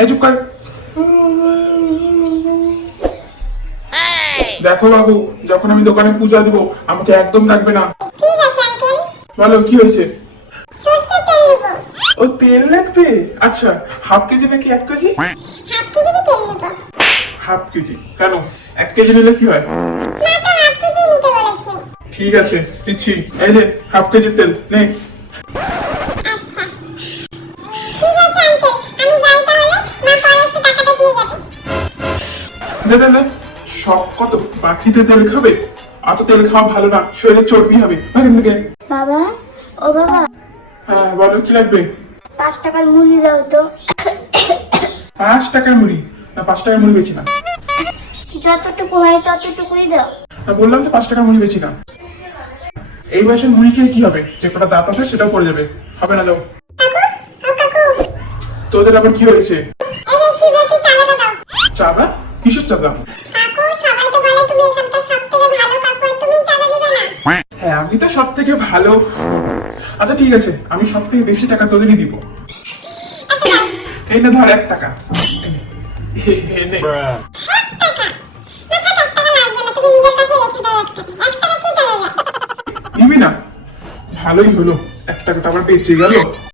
এই চুপ কর। দেখো বাবু যখন আমি দোকানে পূজা দিব আমাকে একদম ডাকবে না। বলো কি হয়েছে? ও তেল লাগবে? আচ্ছা হাফ কেজি নাকি এক কেজি? হাফ কেজি কেন? এক কেজি নিলে কি হয়? ঠিক আছে দিচ্ছি। এই যে হাফ কেজি তেল নে। সব কত? তেল খাবে? অত তেল খাওয়া ভালো না শরীরে চর্বি হবে। এখান থেকে। বাবা ও বাবা। হ্যাঁ বলো কি লাগবে? পাঁচ টাকার মুড়ি দাও তো। পাঁচ টাকার মুড়ি? না পাঁচ টাকার মুড়ি বেছি না। যতটুকু হয় ততটুকুই দাও। না বললাম তো পাঁচ টাকার মুড়ি বেছি না। এই বয়সের মুড়ি খেয়ে কি হবে? যে কটা দাঁত আছে সেটাও পড়ে যাবে। হবে না দাও তোদের আবার কি হয়েছে? চাঁদা কিসের না। হ্যাঁ আমি তো সব থেকে ভালো। আচ্ছা ঠিক আছে আমি সব থেকে বেশি টাকা তোদেরই দিব। এই না ধর এক টাকা। নিবি না? ভালোই হলো। এক টাকাটা আবার বেঁচে গেল।